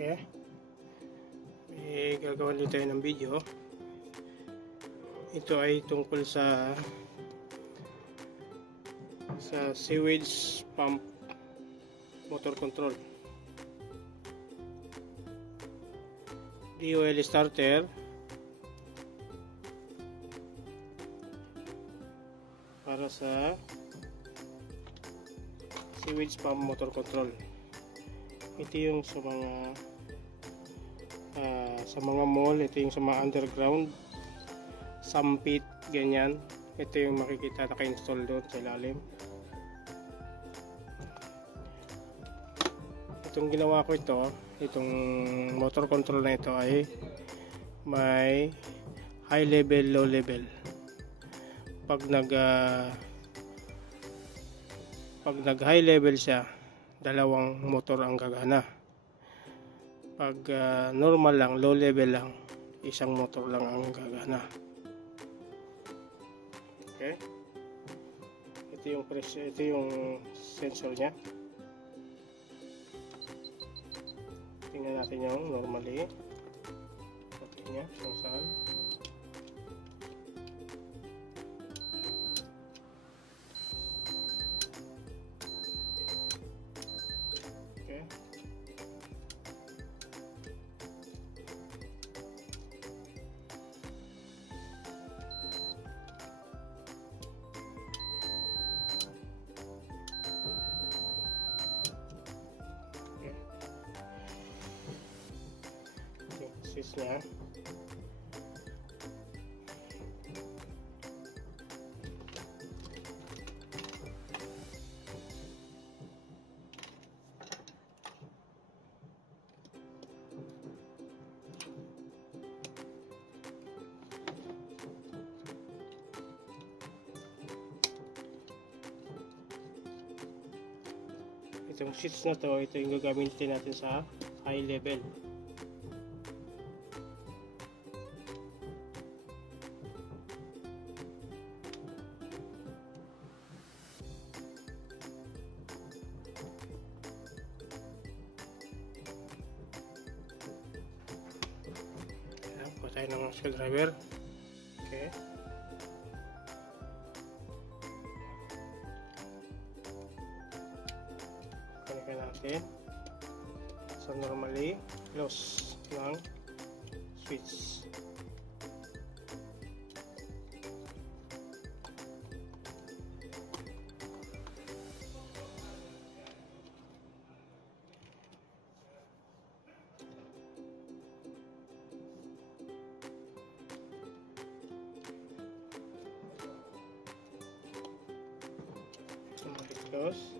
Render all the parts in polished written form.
Okay, may gagawa dito tayo ng video. Ito ay tungkol sa sewage pump motor control. DOL starter para sa sewage pump motor control. Ito yung sa mga mall, ito yung sa mga underground, sampit, ganyan. Ito yung makikita naka-install doon sa ilalim. Itong ginawa ko itong motor control na ito ay may high level, low level. Pag nag high level siya, dalawang motor ang gagana. Pag normal lang, low level lang, isang motor lang ang gagana. Okay, ito yung pressure, ito yung sensor nya. Tingnan natin yung normally okay nya kung saan. Okay, switch nya. Itong switch na to, ito yung gagamitin natin sa high level. Kuha tayo ng screwdriver. Okay, kanikan natin sa normally close ng switch. Close.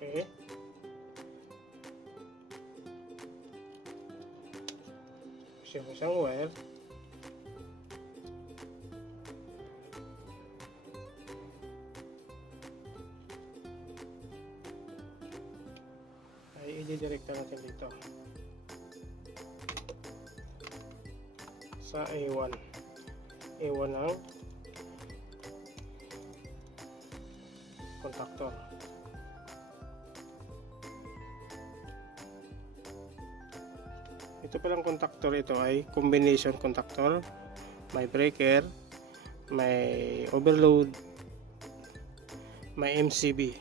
Okay, isang wire. Ay i-direkta natin dito sa A1 ang contactor. Ito palang contactor, ito ay combination contactor. May breaker, may overload, may MCB.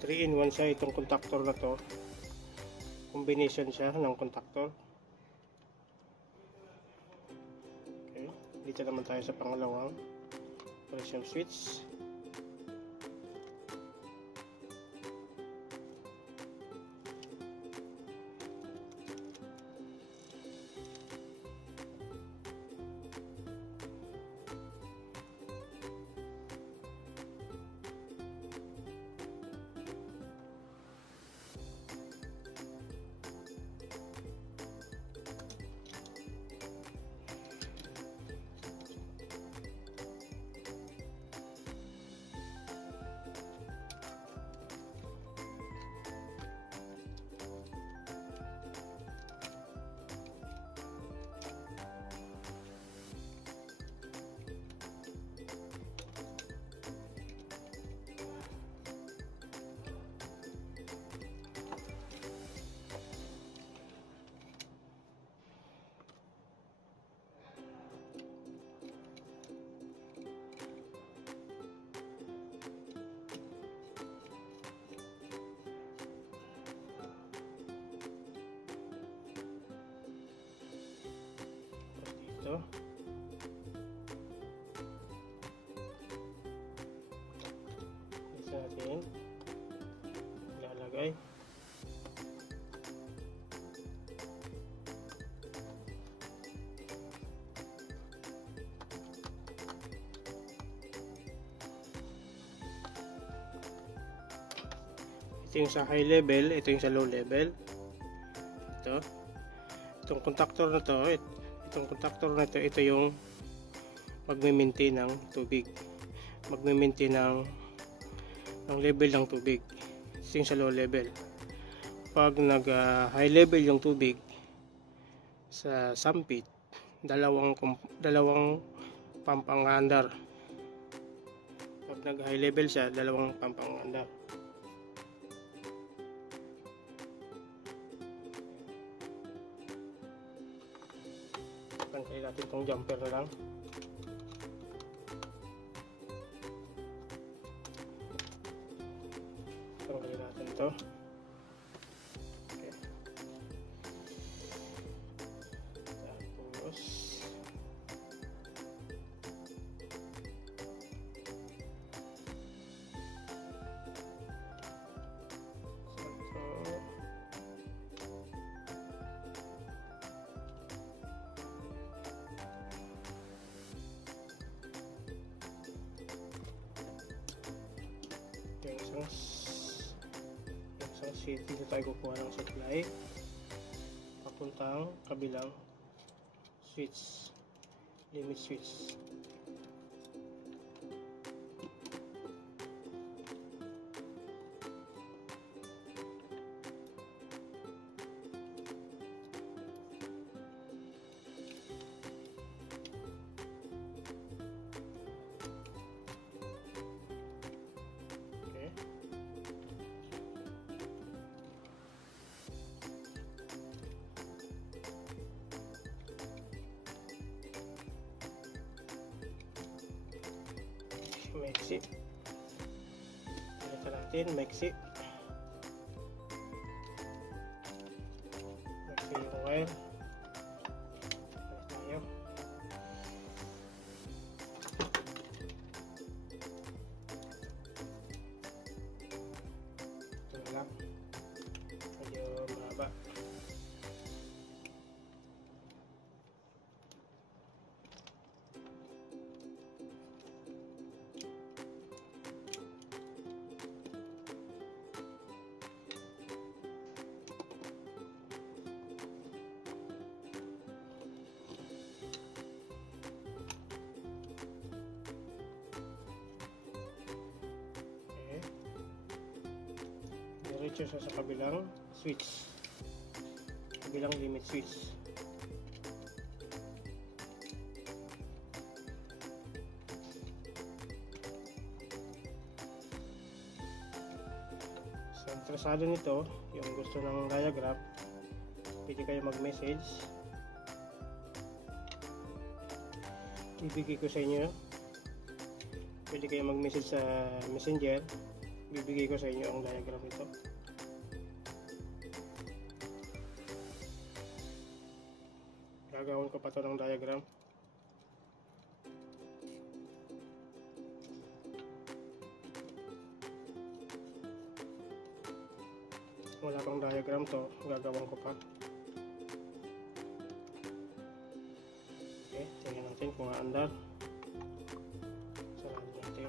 3-in-1 siya itong contactor na to. Combination siya ng contactor. dito naman tayo sa pangalawang pressure switch. Ito. Dito natin ilalagay. Ito yung sa high level, ito yung sa low level. Ito. Itong contactor na to, itong contactor na ito yung magme-maintain ng tubig, magme-maintain ng level ng tubig. Ito yung sa low level. Pag nag high level yung tubig sa sampit, dalawang pump ang andar. Pag nag high level siya, dalawang pump ang andar. Tanggalin natin itong jumper na lang. Tanggalin natin ito. Okay. Tapos isang sheet, dito tayo kukuha ng supply papuntang kabilang switch, limit switch. Maiksi. Palitan natin, maiksi. Maiksi yung wire. Palit tayo. Ito na lang. Medyo mahaba. Diretso sa kabilang switch, kabilang limit switch. Sa interesado nito, yung gusto ng diagram, pwede kayo mag-message, ibigay ko sa inyo. Pwede kayo mag-message sa messenger, bibigay ko sa inyo ang diagram nito. Gagawin ko pa ito ng diagram. diagram to, gagawin ko pa. Okay, tingnan natin kung aandar. Sarado natin.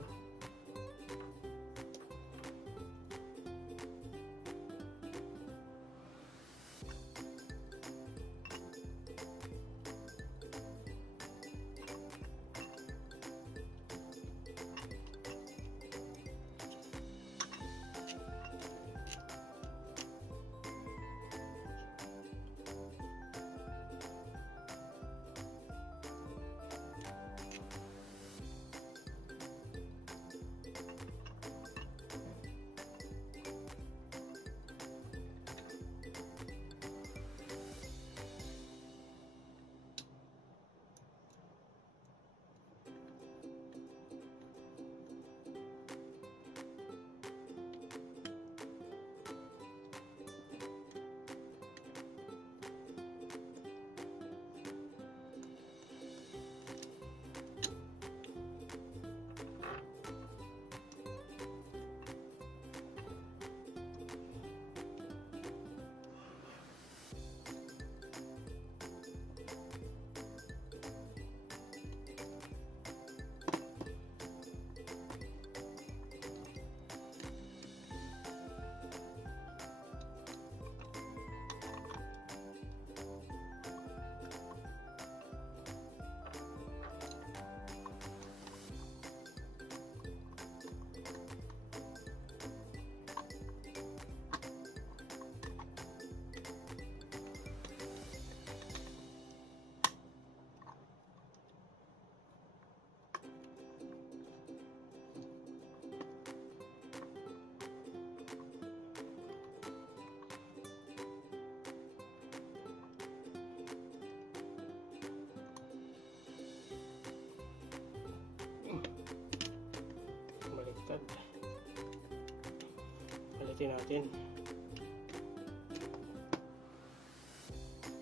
Palitin natin.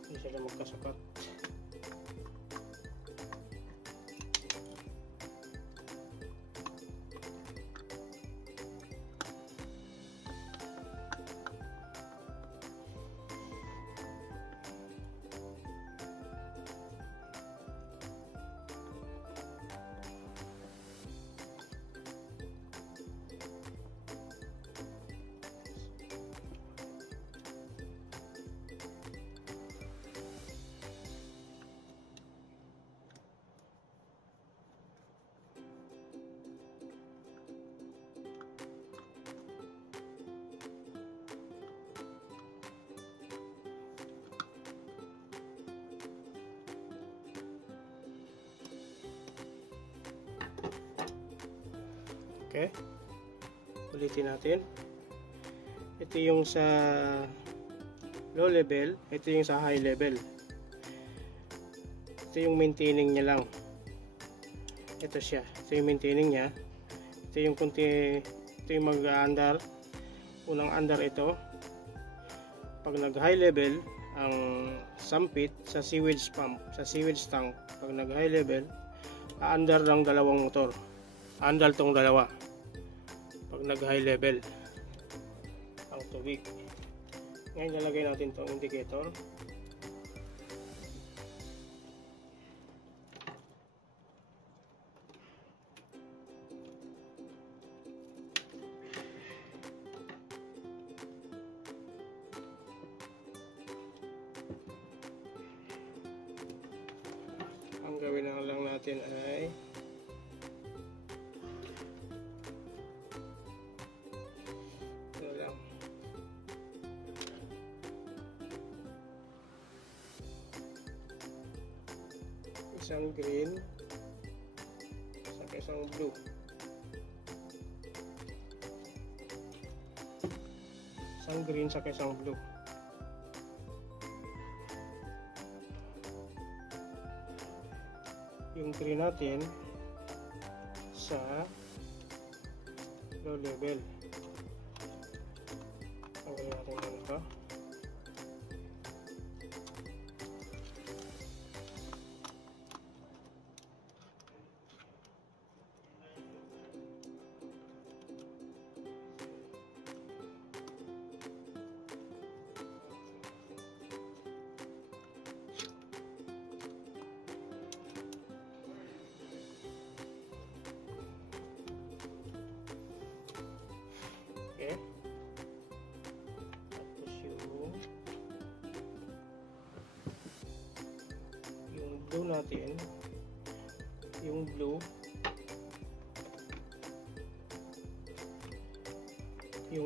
Hindi sila magkasapat. Okay, ulitin natin. Ito yung sa low level, ito yung sa high level. Ito yung maintaining niya lang. Ito siya, ito yung maintaining niya. Ito yung kunti, ito yung mag-under. Unang under ito. Pag nag high level, ang sampit sa sewage pump, sa sewage tank. Pag nag high level, under ng dalawang motor. Andal tong dalawa pag nag high level ang tubig. Ngayon lalagay natin tong indicator. Ang gawin na lang natin ay isang green sa isang blue. Isang green sa isang blue. Yung green natin sa low level. Ang gawin natin ito. blue natin, yung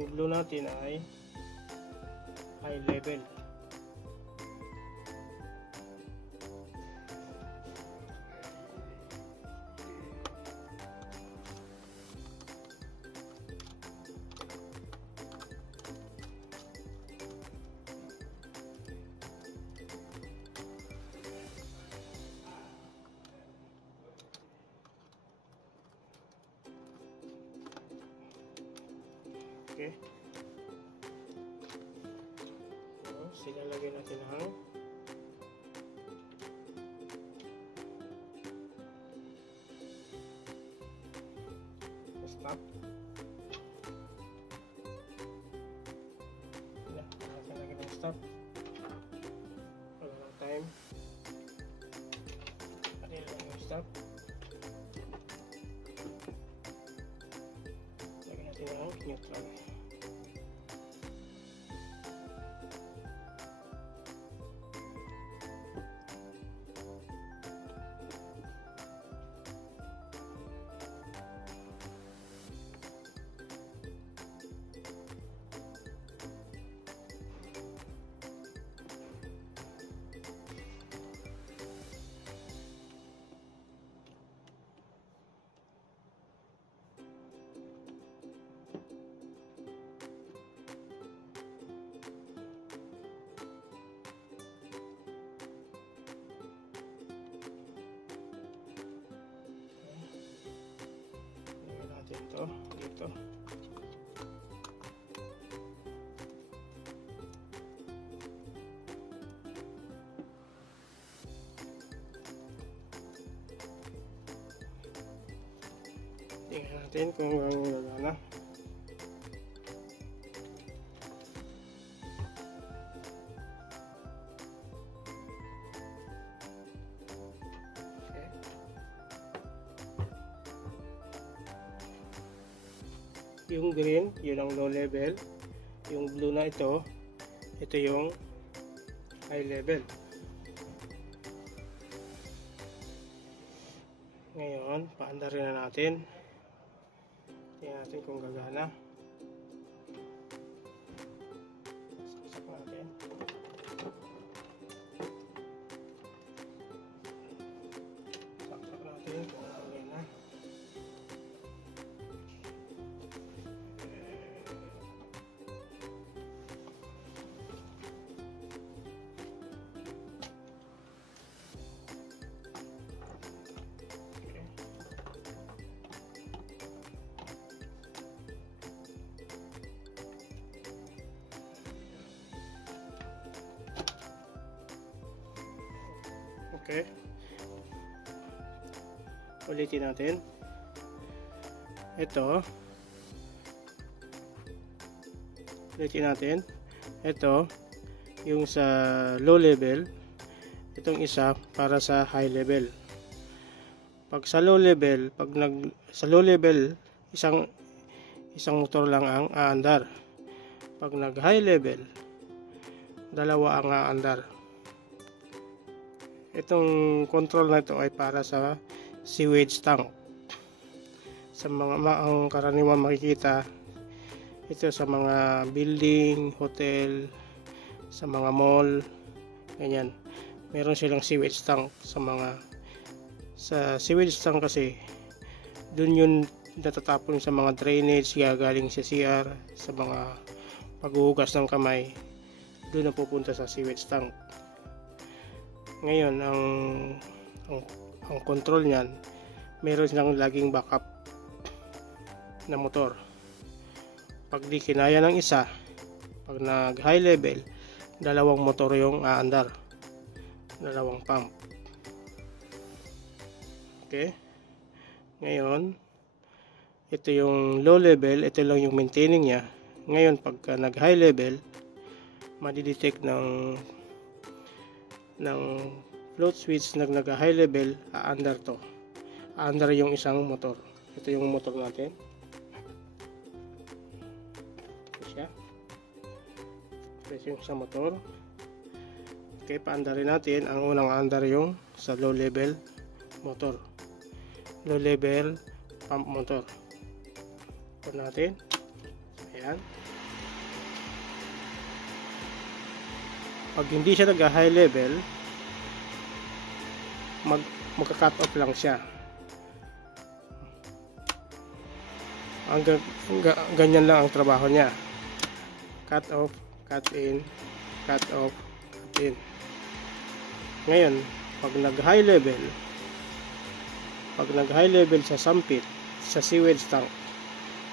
blue natin ay high level. Okay. So, silalagay natin ang stop. Lagyan ng stop. Walang time. Lagyan lang yung stop. Lagyan natin ang neutral. Dito. Tingnan natin kung gagana. Yung green, yun ang low level. Yung blue na ito yung high level. Ngayon, paandarin na natin. Tingnan natin kung gagana. Saksak natin. Saksak natin kung gagana. Okay. Ulitin natin. Ito. Ulitin natin. Ito yung sa low level. Itong isa para sa high level. Pag sa low level, sa low level, isang motor lang ang aandar. Pag nag high level, dalawa ang aandar. Itong control na ito ay para sa sewage tank. Sa mga ang karaniwan makikita ito sa mga building, hotel, sa mga mall, ganyan. Meron silang sewage tank sa sewage tank kasi dun yun natatapon sa mga drainage galing sa CR, sa mga paghuhugas ng kamay, dun na pupunta sa sewage tank. Ngayon, ang control niyan, meron silang laging backup na motor. Pag di kinaya ng isa, pag nag high level, dalawang motor yung aandar, dalawang pump. Okay, ngayon ito yung low level, ito lang yung maintaining niya. Ngayon pagka nag high level, madidetect ng float switch nag high level, aandar to. Aandar yung isang motor. Ito yung motor natin. Ito siya. Ito yung isang motor. Okay, paandarin natin. Ang unang andar yung sa low level motor. Low level pump motor. On natin. Ayan. Pag hindi siya nag-high level, magka-cut off lang siya. Ganyan lang ang trabaho niya. Cut off, cut in, cut off, cut in. Ngayon, pag nag-high level sa sampit, sa sewage tank,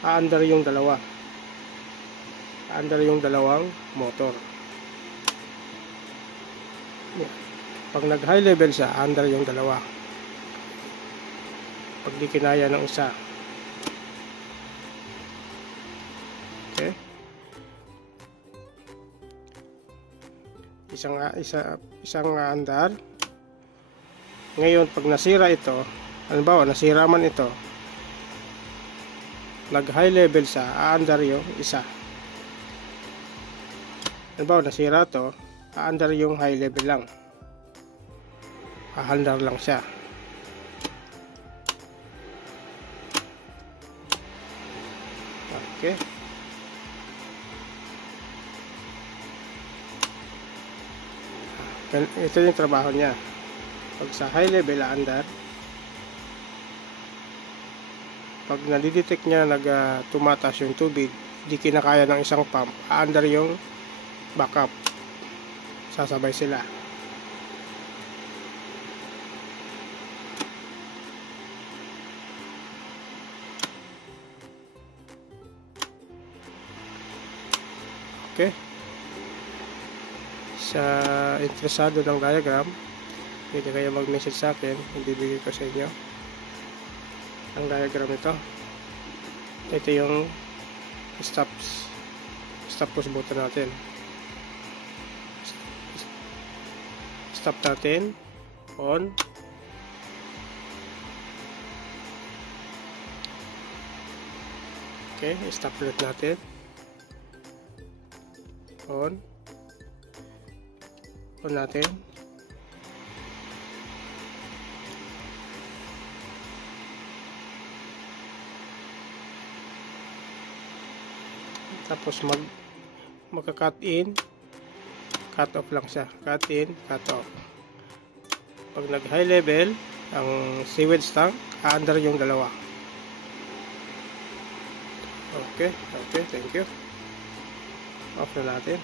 aandar yung dalawa. Aandar yung dalawang motor. Pag nag-high level siya, aandar yung dalawa. Pag di kinaya ng isa. Okay? Isang andar. Ngayon, pag nasira ito, halimbawa nasira man ito, nag-high level siya, aandar yung isa. Halimbawa nasira ito, aandar yung high level lang. Aandar lang siya. Okay. Ito yung trabaho niya. Pag sa high level aandar, pag nadidetect niya tumataas yung tubig, di kinakaya ng isang pump, aandar yung backup. Sasabay sila. Okay. Sa interesado ng diagram, pwede kayo mag-message sa akin, ibibigay ko sa inyo ang diagram nito. Ito yung stop push button natin. Stop natin, on. Okay, stop ulit natin, on natin. Tapos magka-cut in, cut off lang siya. Cut in, cut off. Pag nag-high level ang sewage tank, aandar yung dalawa. Okay, thank you. Off na natin.